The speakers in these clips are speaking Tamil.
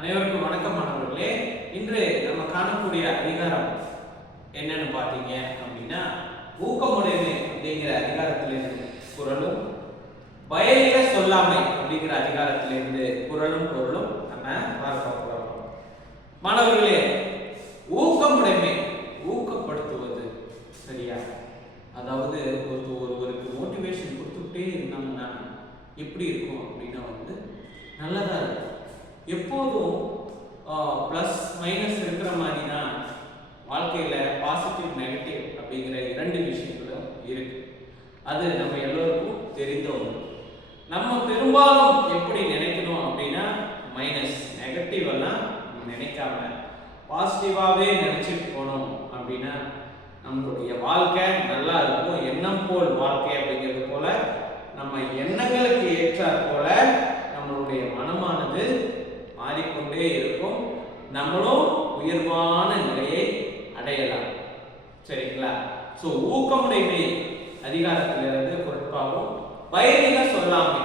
அனைவருக்கும் வணக்கம் மாணவர்களே. இன்று நம்ம காணக்கூடிய அதிகாரம் என்னன்னு பாத்தீங்க அப்படின்னா, ஊக்கமுடைமை அப்படிங்கிற அதிகாரத்திலிருந்து குறளும், பயனில சொல்லாமை அப்படிங்கிற அதிகாரத்திலிருந்து குறளும் பொருளும் நம்ம பார்க்க போறோம். மாணவர்களே, ஊக்கமுடைமை ஊக்கப்படுத்துவது சரியா? அதாவது ஒருவருக்கு மோட்டிவேஷன் கொடுத்துட்டே இருந்தாங்கன்னா எப்படி இருக்கும் அப்படின்னா நல்லதா இருக்கும். எப்போதும் பிளஸ் மைனஸ் இருக்கிற மாதிரி தான் வாழ்க்கையில பாசிட்டிவ் நெகட்டிவ் அப்படிங்கிற இரண்டு விஷயங்களும் இருக்கு. அது நம்ம எல்லோருக்கும் தெரிந்த ஒன்று. நம்ம பெரும்பாலும் எப்படி நினைக்கணும் அப்படின்னா, மைனஸ் நெகட்டிவ் எல்லாம் நினைக்காம பாசிட்டிவாவே நினைச்சிட்டு போனோம் அப்படின்னா நம்மளுடைய வாழ்க்கை நல்லா இருக்கும். எண்ணம் போல் வாழ்க்கை அப்படிங்கிறது போல நம்ம எண்ணங்களுக்கு ஏற்றாற் போல நம்மளுடைய மனமானது மாறிக்கொண்டே இருக்கும். நம்மளும் உயர்வான நிலையை அடையலாம். சரிங்களா? சோ ஊக்கமுடைமை அதிகாரத்திலிருந்து பொறுப்பாகும். பயனில சொல்லாமை.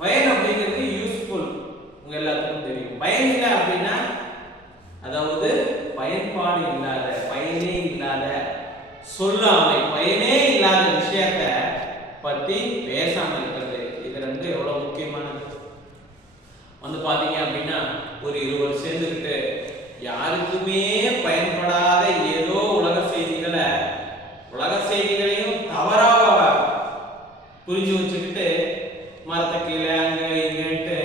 பயன் அப்படிங்கிறது யூஸ்ஃபுல், உங்க எல்லாத்துக்கும் தெரியும். பயனில அப்படின்னா அதாவது பயன்பாடு இல்லாத, பயனே இல்லாத, சொல்லாமை, பயனே இல்லாத விஷயத்தை பத்தி பேசாம இருக்கிறது. இது ரெண்டு எவ்வளவு முக்கியமானது பாத்தீங்க அப்படின்னா, ஒரு இருவர் சேர்ந்துக்கிட்டு யாருக்குமே பயன்படாத ஏதோ உலக செய்திகளையும் தவறாக புரிஞ்சு வச்சுக்கிட்டு மரத்தை கீழே அங்க இங்கன்ட்டு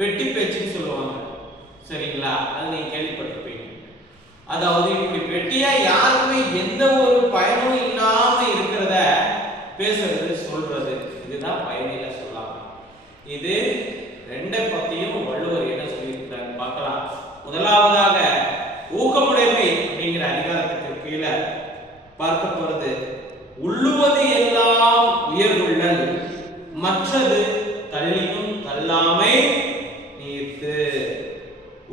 வெட்டி பேச்சுன்னு சொல்லுவாங்க. சரிங்களா? அது நீங்க கேள்விப்பட்டிருப்பீங்க. அதாவது இப்படி வெட்டியா யாருக்குமே எந்த ஒரு பயனும் இல்லாம இருக்கிறத பேசுறது, சொல்றது, இதுதான் பயனில சொல்லாம. இது ரெண்டை பத்தியும் வள்ளுவர் என்ன சொல்லியிருக்கிறார் பார்க்கலாம். முதலாவதாக ஊக்கமுடைமை அப்படிங்கிற அதிகாரத்துக்கு கீழே பார்க்க போறது, உள்ளுவது எல்லாம் உயர்வுள்ளல், மற்றது தள்ளினும் தள்ளாமை நீர்த்து.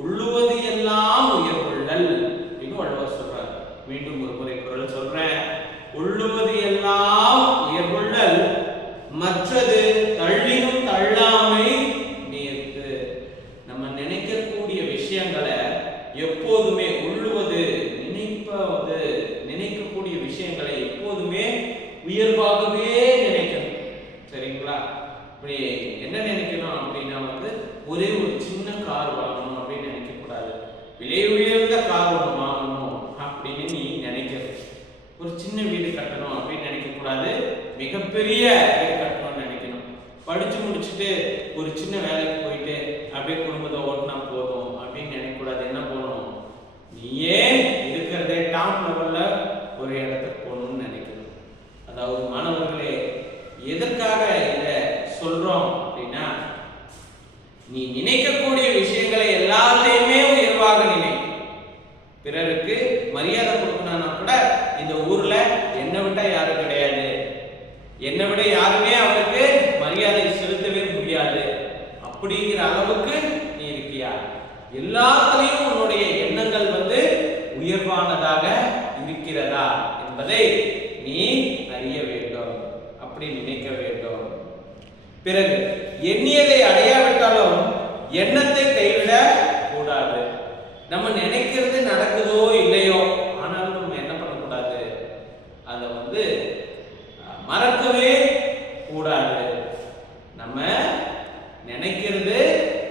உள்ளுவது எல்லாம் உயர்வுள்ளல் அப்படின்னு வள்ளுவர் சொல்றார். மீண்டும் ஒரு முறை குறள் சொல்றேன். உள்ளுவது எல்லாம் உயர்வுள்ளல், மற்றது தள்ளினும் தள்ளாமை நீர்த்து. நம்ம நினைக்கக்கூடிய விஷயங்களை எப்போதுமே உள்ளுவது, நினைக்கக்கூடிய விஷயங்களை எப்போதுமே உயர்வாகவே நினைக்கணும். சரிங்களா? இப்படி என்ன நினைக்கணும் அப்படின்னா ஒரே ஒரு சின்ன கார் வாங்கணும் அப்படின்னு நினைக்க கூடாது. விலை உயர்ந்த கார் ஒன்று வாங்கணும் அப்படின்னு நீ நினைக்கிறது. ஒரு சின்ன வீடு கட்டணும் அப்படின்னு நினைக்க கூடாது. மிகப்பெரிய வீடு கட்டணும்னு நினைக்கணும். படிச்சு முடிச்சுட்டு ஒரு சின்ன வேலைக்கு போயிட்டு அப்படியே குடும்பத்தை ஓட்டினா போதும் அப்படின்னு நினைக்க கூடாது. என்ன போகணும்? நீயே இருக்கிறதே டாப் லெவல்ல ஒரு இடத்துக்கு போகணும்னு நினைக்கணும். அதாவது மாணவர்களே, எதற்காக இதை சொல்றோம் அப்படின்னா, நீ நினைக்கக்கூடிய விஷயங்களை எல்லாத்தையுமே உயர்வாக நினை. பிறருக்கு மரியாதை கொடுக்கணும்னா கூட இந்த ஊர்ல என்னை விட்டா யாரும் கிடையாது, என்னை விட யாருமே அவருக்கு மரியாதை செலுத்தவே முடியாது அப்படிங்கிற அளவுக்கு நீ இருக்கியா? எல்லாத்துலயும் உன்னுடைய எண்ணங்கள் உயர்வானதாக இருக்கிறதா என்பதை நீ அறிய வேண்டும். அப்படி நினைக்க வேண்டும். பிறகு எண்ணியதை அடையாவிட்டாலும் எண்ணத்தை கைவிட கூடாது. நம்ம நினைக்கிறது நடக்குதோ இல்லையோ, ஆனாலும் நம்ம என்ன பண்ணக்கூடாது, அதை மறக்கவே கூடாது. நம்ம நினைக்கிறது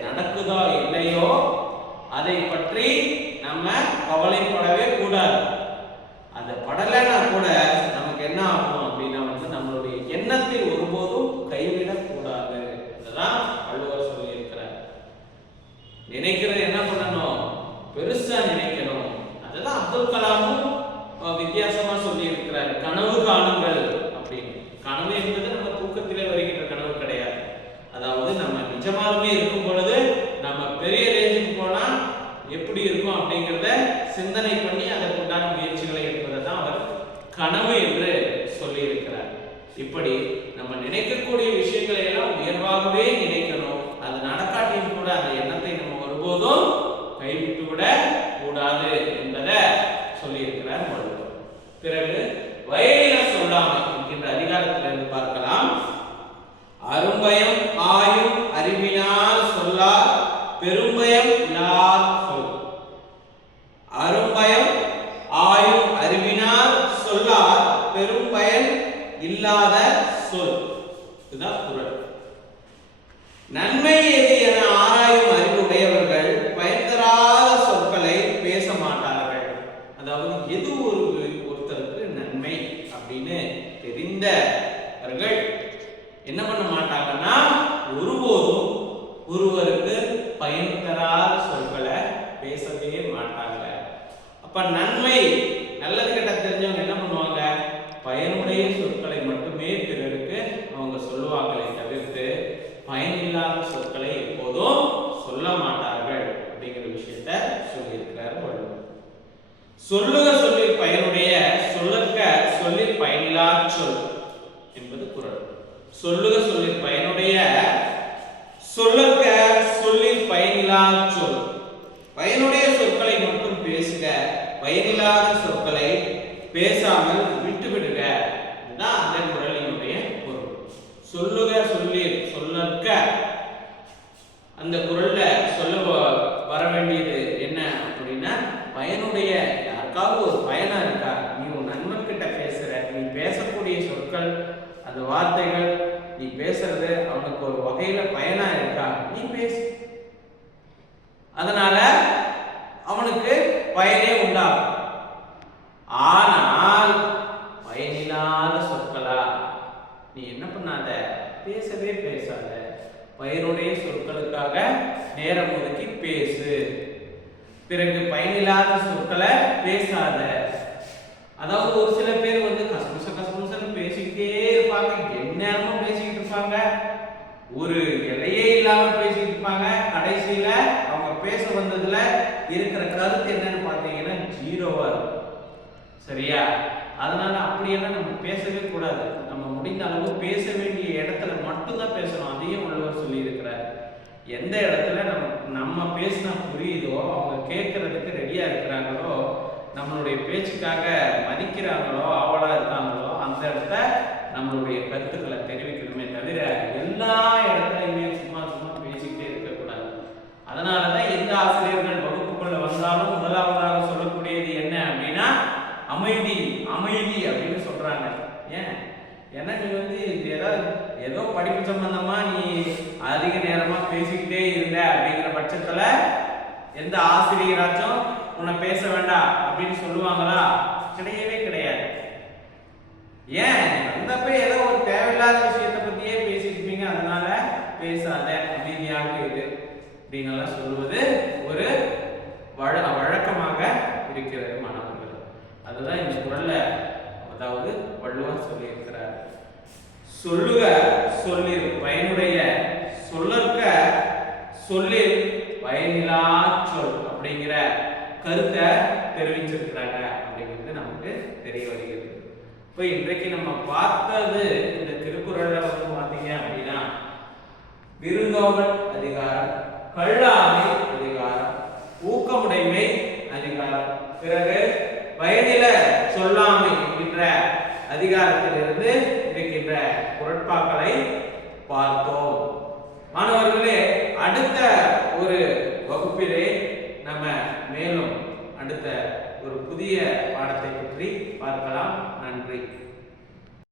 நடக்குதோ இல்லையோ அதை பற்றி நம்ம கவலைப்படவே கூடாது. அதை படலைன்னா கூட நமக்கு என்ன ஆகும் அப்படின்னா நம்மளுடைய எண்ணத்தை ஒருபோதும் கைவிடக் கூடாது. இதுதான் வள்ளுவர் சொல்லி இருக்கிறார். நினைக்கிறது என்ன பண்ணணும்? பெருசா நினைக்கணும். அதுதான் அப்துல் கலாமும் வித்தியாசமா சொல்லி இருக்கிறார். கனவு காணுங்கள் அப்படின்னு. கனவு என்பது நம்ம தூக்கத்திலே வருகின்ற கனவு கிடையாது. அதாவது நம்ம நிஜமாலுமே இருக்கும் பொழுது நம்ம பெரிய ரேஞ்சுக்கு போனா எப்படி இருக்கும் அப்படிங்கிறத சிந்தனை பண்ணி அதற்குண்டான முயற்சிகளை எடுப்பதை தான் அவர் கனவு என்று சொல்லி இருக்கிறார். இப்படி நம்ம நினைக்கக்கூடிய விஷயங்களை எல்லாம் உயர்வாகவே நினைக்கணும். அது நடக்காட்டியும் கூட அந்த எண்ணத்தை நம்ம ஒருபோதும் கைவிட்டு விட கூடாது என்பதை சொல்லி இருக்கிறார் வள்ளுவர். பிறகு வயலில சொல்லாமை என்கின்ற அதிகாரத்திலிருந்து பார்க்கலாம். அரும்பயம் ஆயும் அறிவினால் சொல்லார் பெரும்பயம் இல்லாத சொல். அரும்பயம் ஆயும் அறிவினார் சொல்லார் பெரும் பயன் இல்லாத சொல். இதுதான் குறள். நன்மை எது என ஆராயும் அறிவுடையவர்கள் பயன் தராத சொற்களை பேச மாட்டார்கள். அதாவது எது ஒருத்தருக்கு நன்மை அப்படின்னு தெரிந்தவர்கள் என்ன பண்ண மாட்டாங்கன்னா ஒருபோதும் ஒருவருக்கு பயன் தராத சொற்களை பேசவே மாட்டாங்க. அப்ப நன்மை நல்லது கெட்ட தெரிஞ்சவங்க என்ன பண்ணுவாங்க? பயனுடைய சொற்களை மட்டுமே பிறருக்கு அவங்க சொல்லுவாங்களே தவிர்த்து பயனில்லாத சொற்களை எப்போதும் சொல்ல மாட்டார்கள் அப்படிங்கிற விஷயத்த சொல்லியிருக்கிறார் வள்ளுவர். சொல்லுக சொல்லில் பயனுடைய சொல்லற்க சொல்லில் பயனில்லா சொல் என்பது குறள். சொல்லுக சொல்லில் பயனுடைய சொல்லற்க சொல்லில் பயனில்லா சொல். பயனுடைய சொற்களை மட்டும் பேசுக, பயனில்லாத சொற்களை பேசாமல் விட்டுவிடுக. இதுதான் அந்த குறளினுடைய பொருள். சொல்லுக சொல்லில் சொல்லற்க அந்த குறள்ல சொல்ல வர வேண்டியது என்ன அப்படின்னா, பயனுடைய யாருக்காவது ஒரு பயனா இருக்கா? நீ உன் நண்பன் கிட்ட பேசுற, நீ பேசக்கூடிய சொற்கள் அந்த வார்த்தைகள் நீ பேசுறது அவனுக்கு ஒரு வகையில பயனா இருக்கா? நீ பேசு. அதனால அவனுக்கு பயனே உண்டாகும். ஆனால் பயனில்லாத சொற்களா நீ என்ன பண்ணாத, பேசவே பேசாத. பயனுடைய சொற்களுக்காக நேரம் ஒதுக்கி பேசு. பிறகு பயனில்லாத சொற்களை பேசாத. அதாவது ஒரு சில பேர் வந்து கசமுசன்னு பேசிக்கிட்டே இருப்பாங்க, எந்நேரமும் பேசிக்கிட்டு இருப்பாங்க, ஒரு எல்லையே இல்லாம பேசிக்கிட்டு இருப்பாங்க. கடைசியில அவங்க பேச வந்ததுல இருக்கிற கருத்து என்னன்னு பார்த்தீங்கன்னா ஜீரோவா இருக்கும். சரியா? அதனால அப்படியெல்லாம் நம்ம பேசவே கூடாது. நம்ம முடிந்த அளவு பேச வேண்டிய இடத்துல மட்டும்தான் பேசணும். அதையும் வள்ளுவர் சொல்லி இருக்கிறார். எந்த இடத்துல நம்ம பேசினா புரியுதோ, அவங்க கேட்கறதுக்கு ரெடியா இருக்கிறாங்களோ, நம்மளுடைய பேச்சுக்காக மதிக்கிறாங்களோ, ஆவலா இருக்காங்களோ, அந்த இடத்த நம்மளுடைய கருத்துக்களை தெரிவிக்கணுமே தவிர எல்லா இடத்துலையுமே சும்மா பேசிக்கிட்டே இருக்கக்கூடாது. அதனாலதான் எந்த ஆசிரியர்கள் வகுப்புக்குள்ள வந்தாலும் முதலாவதாக சொல்லக்கூடியது என்ன அப்படின்னா அமைதி அமைதி அப்படின்னு சொல்றாங்க. ஏன்னா நீ வந்து ஏதோ படிப்பு சம்பந்தமா நீ அதிக நேரமா பேசிக்கிட்டே இருந்த அப்படிங்கிற பட்சத்துல எந்த ஆசிரியராச்சும் உன்னை பேச வேண்டாம் அப்படின்னு சொல்லுவாங்களா? கிடையவே கிடையாது. ஏன் வந்தப்ப ஏதோ ஒரு தேவையில்லாத விஷயத்தை பத்தியே பேசிட்டு இருப்பீங்க, அதனால பேசாத, அமைதியாக இரு அப்படின்னு சொல்லுவது ஒரு வழக்கமாக இருக்கிறது மாணவர்கள். அதுதான் இந்த குறள்ல அதாவது வள்ளுவர் சொல்லி இருக்கிறார். சொல்லுக சொல்லில் பயனுடைய சொல்லற்க சொல்லில் பயனில்லா சொல் அப்படிங்கிற கருத்தை தெரிவிச்சிருக்கிறாங்க அப்படிங்கிறது நமக்கு தெரிய வருகிறது. இப்போ இன்றைக்கு நம்ம பார்த்தது இந்த திருக்குறள்ல வந்து பார்த்தீங்க அப்படின்னா விருந்தோம்பல் அதிகாரம், கல்லாமை அதிகாரம், ஊக்கமுடைமை அதிகாரம், பிறகு பயனில சொல்லாமை என்கின்ற அதிகாரத்திலிருந்து இருக்கின்ற குறட்பாக்களை பார்த்தோம். மாணவர்களே, அடுத்த ஒரு வகுப்பிலே நம்ம மேலும் அடுத்த ஒரு புதிய பாடத்தை பற்றி பார்க்கலாம். நன்றி.